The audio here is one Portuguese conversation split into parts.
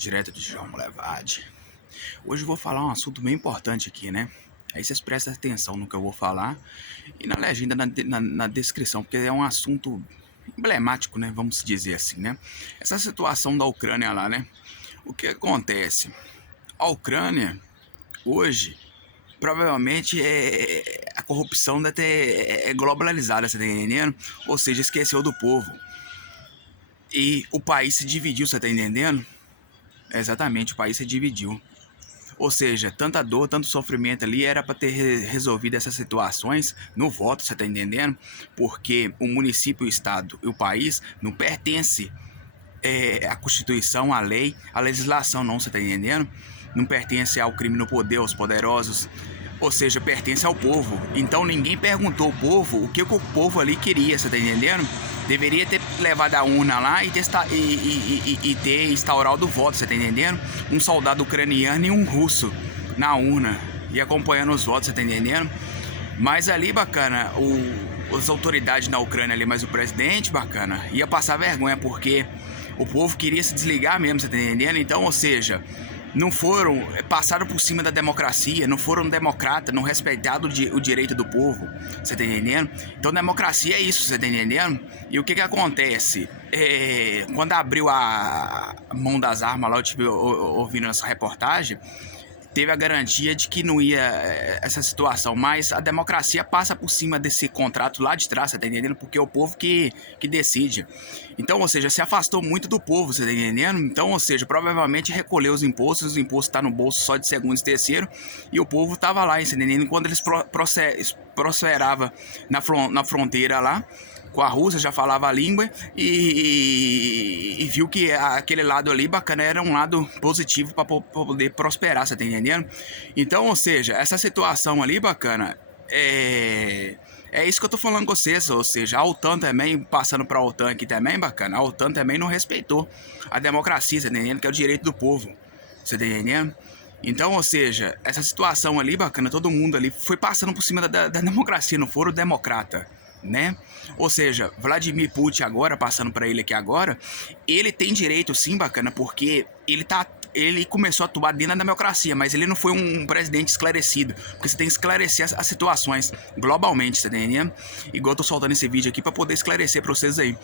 direto de João Levade. Hoje eu vou falar um assunto bem importante aqui, né? Aí vocês prestem atenção no que eu vou falar e na legenda, na descrição, porque é um assunto emblemático, né? Vamos dizer assim, né? Essa situação da Ucrânia lá, né? O que acontece? A Ucrânia, hoje, provavelmente a corrupção é globalizada, você tá entendendo? Ou seja, esqueceu do povo. E o país se dividiu, você tá entendendo? Exatamente, o país se dividiu. Ou seja, tanta dor, tanto sofrimento ali era para ter resolvido essas situações no voto, você tá entendendo? Porque o município, o estado e o país não pertence à Constituição, à lei, à legislação, não, você tá entendendo? Não pertence ao crime no poder, aos poderosos. Ou seja, pertence ao povo. Então ninguém perguntou ao povo o que o povo ali queria, você tá entendendo? Deveria ter levado a urna lá e ter instaurado o voto, você tá entendendo? Um soldado ucraniano e um russo na urna e acompanhando os votos, você tá entendendo? Mas ali, bacana, as autoridades na Ucrânia ali, mas o presidente, bacana, ia passar vergonha porque o povo queria se desligar mesmo, você tá entendendo? Então, ou seja, não foram, passaram por cima da democracia, não foram democratas, não respeitaram o direito do povo, você tá entendendo? Então democracia é isso, você tá entendendo? E o que acontece? Quando abriu a mão das armas lá, eu tive ouvindo essa reportagem, teve a garantia de que não ia essa situação, mas a democracia passa por cima desse contrato lá de trás, você tá entendendo? Porque é o povo que decide. Então, ou seja, se afastou muito do povo, você tá entendendo? Então, ou seja, provavelmente recolheu os impostos tá no bolso só de segundo e terceiro, e o povo tava lá, você tá entendendo? Quando eles prosperavam na fronteira lá, com a Rússia, já falava a língua e viu que aquele lado ali bacana era um lado positivo para poder prosperar, você tá entendendo? Então, ou seja, essa situação ali bacana é isso que eu tô falando com vocês, ou seja, a OTAN também, passando pra OTAN aqui também, bacana, a OTAN também não respeitou a democracia, você tá entendendo? Que é o direito do povo, você tá entendendo? Então, ou seja, essa situação ali bacana, todo mundo ali foi passando por cima da democracia, não foram democrata, né? Ou seja, Vladimir Putin agora, passando para ele aqui agora, ele tem direito sim, bacana, porque ele começou a atuar dentro da democracia, mas ele não foi um presidente esclarecido, porque você tem que esclarecer as situações globalmente, você tá entendendo? Igual eu tô soltando esse vídeo aqui para poder esclarecer para vocês aí.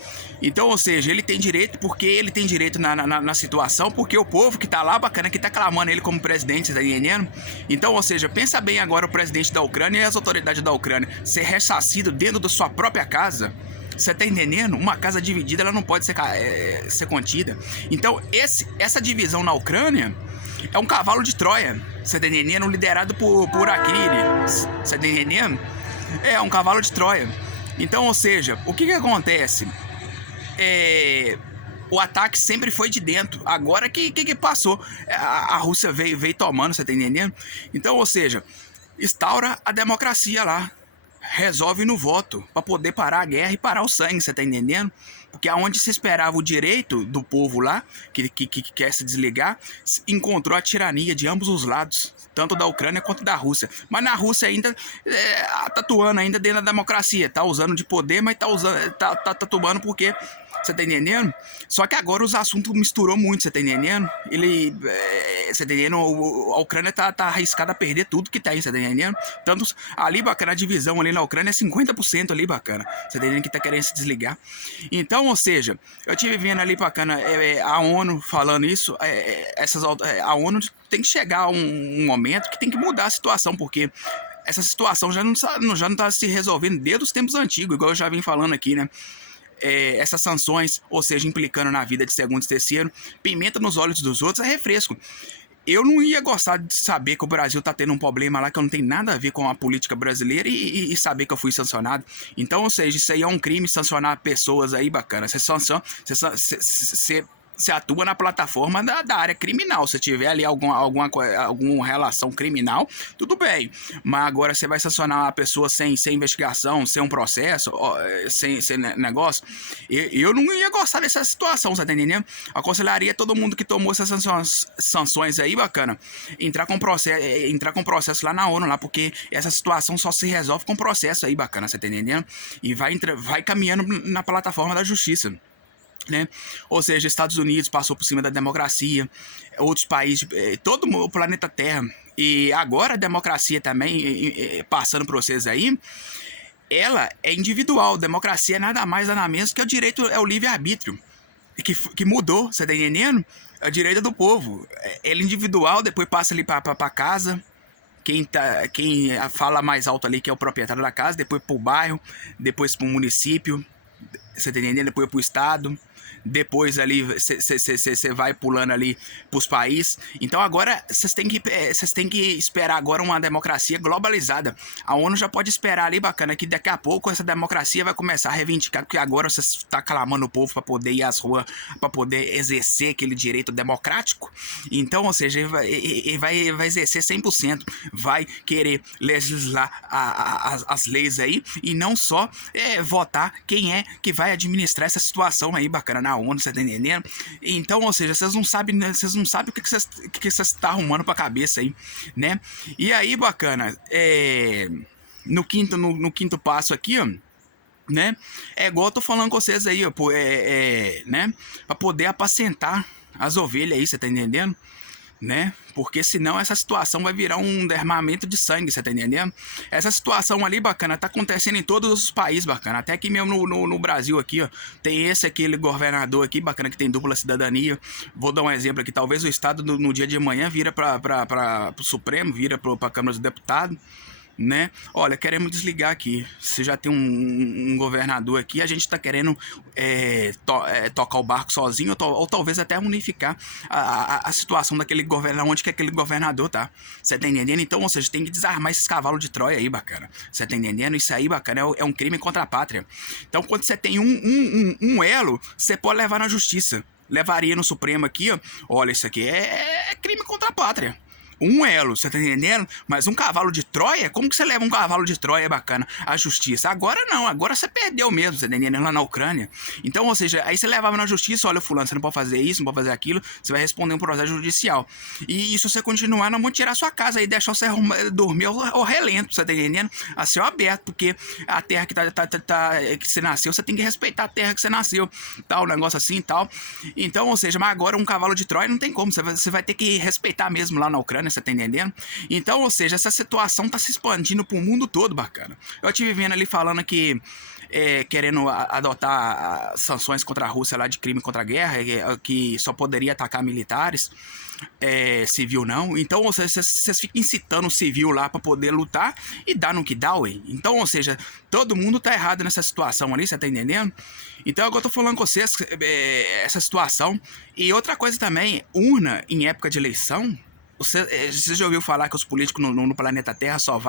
Então, ou seja, ele tem direito porque ele tem direito na situação, porque o povo que tá lá, bacana, que tá clamando ele como presidente, você tá entendendo? Então, ou seja, pensa bem agora o presidente da Ucrânia e as autoridades da Ucrânia ser ressarcido dentro da sua própria casa. Você tá entendendo? Uma casa dividida, ela não pode ser contida. Então, essa divisão na Ucrânia é um cavalo de Troia. Você tá entendendo? Liderado por Akhiri. Você tá entendendo? É um cavalo de Troia. Então, ou seja, o que acontece? O ataque sempre foi de dentro. Agora que passou? A Rússia veio tomando, você tá entendendo? Então, ou seja, instaura a democracia lá. Resolve no voto, para poder parar a guerra e parar o sangue, você tá entendendo? Porque aonde se esperava o direito do povo lá, que quer se desligar, encontrou a tirania de ambos os lados, tanto da Ucrânia quanto da Rússia. Mas na Rússia ainda tá atuando ainda dentro da democracia, tá usando de poder, mas tá atuando porque, você tá entendendo? Só que agora os assuntos misturou muito, você tá entendendo? Você tá entendendo? A Ucrânia tá arriscada a perder tudo que tem, você tá entendendo? Tanto ali, bacana, a divisão ali na Ucrânia é 50% ali, bacana. Você tá entendendo que tá querendo se desligar. Então, ou seja, eu tive vendo ali, bacana, a ONU falando isso, a ONU tem que chegar a um momento que tem que mudar a situação, porque essa situação já não tá se resolvendo desde os tempos antigos, igual eu já vim falando aqui, né? Essas sanções, ou seja, implicando na vida de segundo e terceiro, pimenta nos olhos dos outros é refresco. Eu não ia gostar de saber que o Brasil tá tendo um problema lá que não tem nada a ver com a política brasileira e saber que eu fui sancionado. Então, ou seja, isso aí é um crime, sancionar pessoas aí, bacana. Você atua na plataforma da área criminal. Se tiver ali alguma relação criminal, tudo bem. Mas agora você vai sancionar uma pessoa sem investigação, sem um processo, sem negócio. Eu não ia gostar dessa situação, você tá entendendo? Aconselharia todo mundo que tomou essas sanções aí, bacana, entrar com processo lá na ONU, lá, porque essa situação só se resolve com processo aí, bacana, você tá entendendo? E vai caminhando na plataforma da justiça. né? Ou seja, Estados Unidos passou por cima da democracia, outros países, todo o planeta Terra. E agora a democracia também, passando por vocês aí, ela é individual. Democracia é nada mais, nada menos que o direito, é o livre-arbítrio. Que mudou, você tá entendendo? É o direito do povo. Ele individual, depois passa ali pra casa. Quem fala mais alto ali, que é o proprietário da casa, depois pro bairro, depois pro município, você tá entendendo? Depois pro estado, depois ali você vai pulando ali pros países. Então agora vocês têm que esperar agora uma democracia globalizada. A ONU já pode esperar ali, bacana, que daqui a pouco essa democracia vai começar a reivindicar, porque agora você está clamando o povo para poder ir às ruas, para poder exercer aquele direito democrático. Então, ou seja, ele vai exercer 100%, vai querer legislar as leis aí e não só votar quem é que vai administrar essa situação aí, bacana, na ONU, você tá entendendo? Então, ou seja, vocês não sabem o que vocês estão arrumando pra cabeça aí, né? E aí, bacana, no quinto passo aqui, ó, né? É igual eu tô falando com vocês aí, ó, né? Pra poder apacentar as ovelhas aí, você tá entendendo? Né? Porque senão essa situação vai virar um derramamento de sangue, você tá entendendo? Essa situação ali, bacana, tá acontecendo em todos os países, bacana. Até aqui mesmo no Brasil aqui, ó. Tem aquele governador aqui, bacana, que tem dupla cidadania. Vou dar um exemplo aqui. Talvez o Estado no dia de amanhã vira pro Supremo, vira pra Câmara dos Deputados, né? Olha, queremos desligar aqui. Se já tem um governador aqui, a gente tá querendo tocar o barco sozinho, ou talvez até unificar a situação daquele governador, onde que aquele governador tá. Você tá entendendo? Então, ou seja, tem que desarmar esses cavalos de Troia aí, bacana. Você tá entendendo? Isso aí, bacana, é um crime contra a pátria. Então, quando você tem um elo, você pode levar na justiça. Levaria no Supremo aqui, ó. Olha, isso aqui é crime contra a pátria. Um elo, você tá entendendo? Mas um cavalo de Troia? Como que você leva um cavalo de Troia, bacana, à justiça? Agora não, agora você perdeu mesmo, você tá entendendo? Lá na Ucrânia. Então, ou seja, aí você levava na justiça, olha, fulano, você não pode fazer isso, não pode fazer aquilo, você vai responder um processo judicial. E se você continuar, não vão tirar sua casa e deixar você dormir ao relento, você tá entendendo? A céu aberto, porque a terra que que você nasceu, você tem que respeitar a terra que você nasceu, tal, um negócio assim e tal. Então, ou seja, mas agora um cavalo de Troia não tem como, você vai ter que respeitar mesmo lá na Ucrânia, você tá entendendo? Então, ou seja, essa situação tá se expandindo pro mundo todo, bacana. Eu tive vendo ali falando que querendo adotar sanções contra a Rússia lá de crime contra a guerra, que só poderia atacar militares, civil não. Então, ou seja, vocês ficam incitando o civil lá pra poder lutar e dar no que dá, ué. Então, ou seja, todo mundo tá errado nessa situação ali, você tá entendendo? Então, agora eu tô falando com vocês essa situação. E outra coisa também, urna em época de eleição. Você já ouviu falar que os políticos no planeta Terra só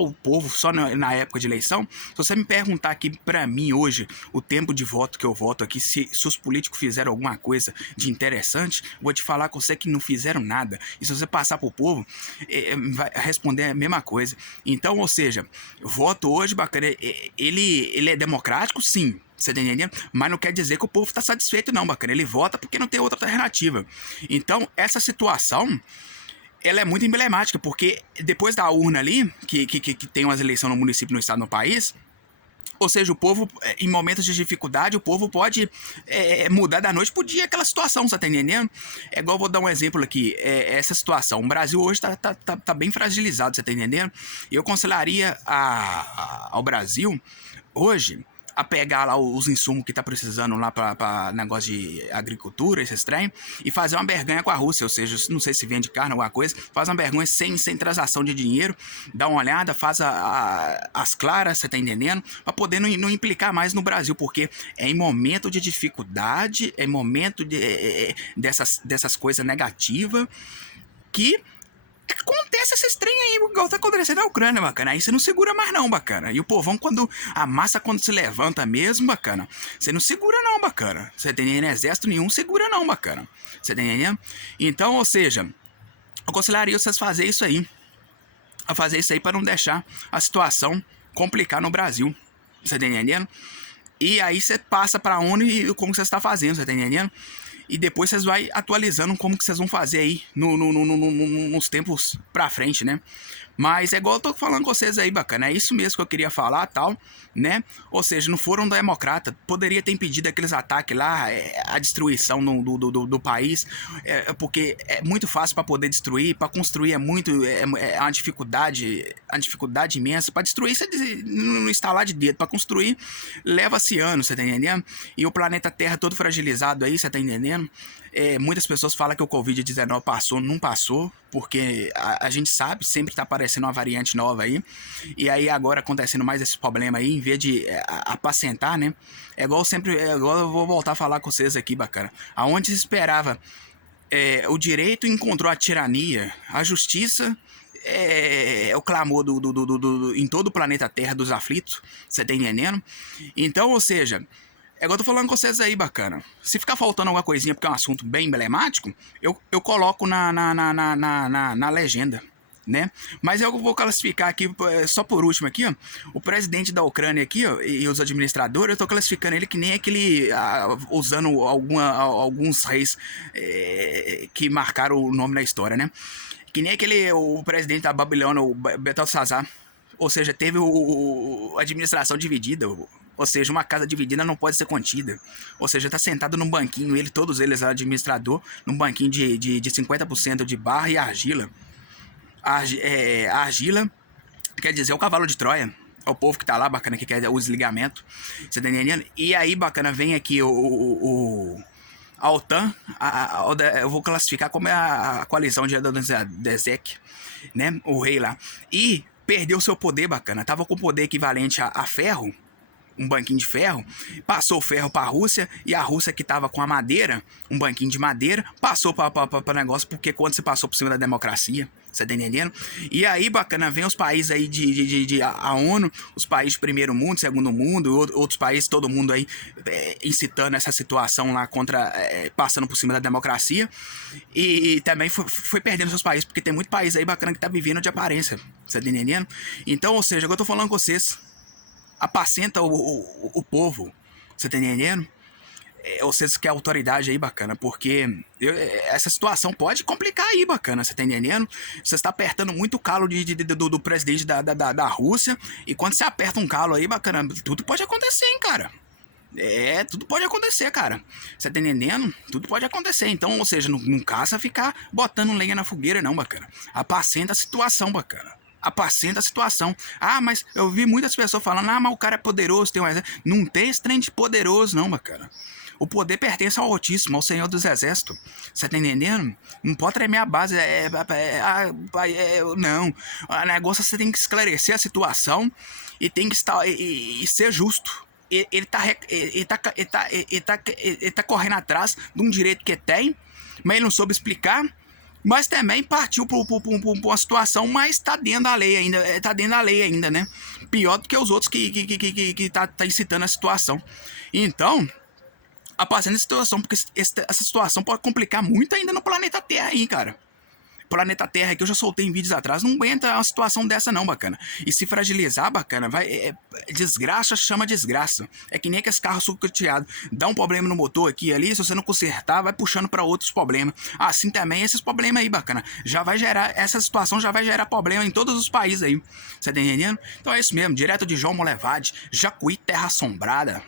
o povo, só na época de eleição? Se você me perguntar aqui pra mim hoje, o tempo de voto que eu voto aqui, se os políticos fizeram alguma coisa de interessante, vou te falar com você que não fizeram nada. E se você passar pro povo, vai responder a mesma coisa. Então, ou seja, voto hoje, bacana, ele é democrático, sim. Você tá entendendo? Mas não quer dizer que o povo tá satisfeito não, bacana. Ele vota porque não tem outra alternativa. Então, essa situação, ela é muito emblemática, porque depois da urna ali, que tem umas eleições no município, no estado, no país, ou seja, o povo, em momentos de dificuldade, o povo pode mudar da noite pro dia aquela situação, você tá entendendo? É igual, vou dar um exemplo aqui, essa situação. O Brasil hoje tá bem fragilizado, você tá entendendo? Eu aconselharia ao Brasil, hoje, a pegar lá os insumos que tá precisando lá pra negócio de agricultura, esses trem, e fazer uma berganha com a Rússia, ou seja, não sei se vende carne ou alguma coisa, faz uma berganha sem transação de dinheiro, dá uma olhada, faz as claras, você tá entendendo? Pra poder não implicar mais no Brasil, porque é em momento de dificuldade, é em momento dessas coisas negativas que acontece esses trem aí, igual tá acontecendo na Ucrânia, bacana. Aí você não segura mais não, bacana. E o povão, a massa quando se levanta mesmo, bacana, você não segura não, bacana. Você tem exército nenhum, segura não, bacana. Você tá entendendo? Então, ou seja, eu aconselharia vocês fazer isso aí. A fazer isso aí para não deixar a situação complicar no Brasil. Você tá entendendo? E aí você passa pra ONU e como você está fazendo, você tá entendendo? E depois vocês vão atualizando como que vocês vão fazer aí nos tempos pra frente, né? Mas é igual eu tô falando com vocês aí, bacana. É isso mesmo que eu queria falar, tal, né? Ou seja, não foram democrata. Poderia ter impedido aqueles ataques lá, a destruição do país, porque é muito fácil para poder destruir, para construir é muito, é uma dificuldade imensa. Para destruir, você não instalar de dedo. Para construir, leva-se anos, você tá entendendo? E o planeta Terra todo fragilizado aí, você tá entendendo? Muitas pessoas falam que o Covid-19 passou, não passou, porque a gente sabe, sempre tá aparecendo uma variante nova aí, e aí agora acontecendo mais esse problema aí, em vez de apacentar, né? Igual eu vou voltar a falar com vocês aqui, bacana. Aonde se esperava o direito encontrou a tirania, a justiça o clamor em todo o planeta Terra dos aflitos, você tá entendendo? Então, ou seja, é igual eu tô falando com vocês aí, bacana. Se ficar faltando alguma coisinha, porque é um assunto bem emblemático, eu coloco na legenda, né? Mas eu vou classificar aqui, só por último aqui, ó, o presidente da Ucrânia aqui, ó, e os administradores, eu tô classificando ele que nem aquele, usando alguns reis que marcaram o nome na história, né? Que nem o presidente da Babilônia, o Belsazar. Ou seja, teve a administração dividida. Ou seja, uma casa dividida não pode ser contida. Ou seja, tá sentado num banquinho, todos eles, administrador, num banquinho de 50% de barra e argila. A argila quer dizer o cavalo de Troia. É o povo que tá lá, bacana, que quer os ligamentos. Você tá entendendo? E aí, bacana, vem aqui a OTAN, eu vou classificar como a coalizão de Adonizek, né? O rei lá. E perdeu seu poder, bacana. Tava com poder equivalente a ferro, um banquinho de ferro, passou o ferro para a Rússia, e a Rússia que tava com a madeira, um banquinho de madeira, passou para negócio, porque quando você passou por cima da democracia, você tá entendendo? E aí, bacana, vem os países aí a ONU, os países de primeiro mundo, segundo mundo, outros países, todo mundo aí incitando essa situação lá contra, passando por cima da democracia, e também foi perdendo seus países, porque tem muito país aí, bacana, que tá vivendo de aparência, você tá entendendo? Então, ou seja, eu tô falando com vocês, apacenta o povo, você tá entendendo? Ou seja, que é autoridade aí, bacana, porque essa situação pode complicar aí, bacana, você tá entendendo? Você está apertando muito o calo do presidente da Rússia, e quando você aperta um calo aí, bacana, tudo pode acontecer, hein, cara? Tudo pode acontecer, cara. Você tá entendendo? Tudo pode acontecer. Então, ou seja, não caça ficar botando lenha na fogueira, não, bacana. Apacenta a situação, bacana. Apacenta a situação. Ah, mas eu vi muitas pessoas falando, mas o cara é poderoso, tem um exército. Não tem esse trem de poderoso, não, bacana. O poder pertence ao Altíssimo, ao Senhor dos Exércitos. Você tá entendendo? Não pode tremer a base. Não. O negócio é você tem que esclarecer a situação e tem que estar e ser justo. Ele tá correndo atrás de um direito que tem, mas ele não soube explicar. Mas também partiu para uma situação, mas tá dentro da lei ainda. Tá dentro da lei ainda, né? Pior do que os outros que tá incitando a situação. Então, apacendo a situação, porque essa situação pode complicar muito ainda no planeta Terra aí, cara. Planeta Terra, que eu já soltei em vídeos atrás, não aguenta uma situação dessa não, bacana. E se fragilizar, bacana, desgraça chama desgraça. É que nem aqueles carros sucateados. Dá um problema no motor aqui e ali, se você não consertar, vai puxando para outros problemas. Assim também, esses problemas aí, bacana. Essa situação já vai gerar problema em todos os países aí. Você tá entendendo? Então é isso mesmo, direto de João Molevade, Jacuí, Terra Assombrada.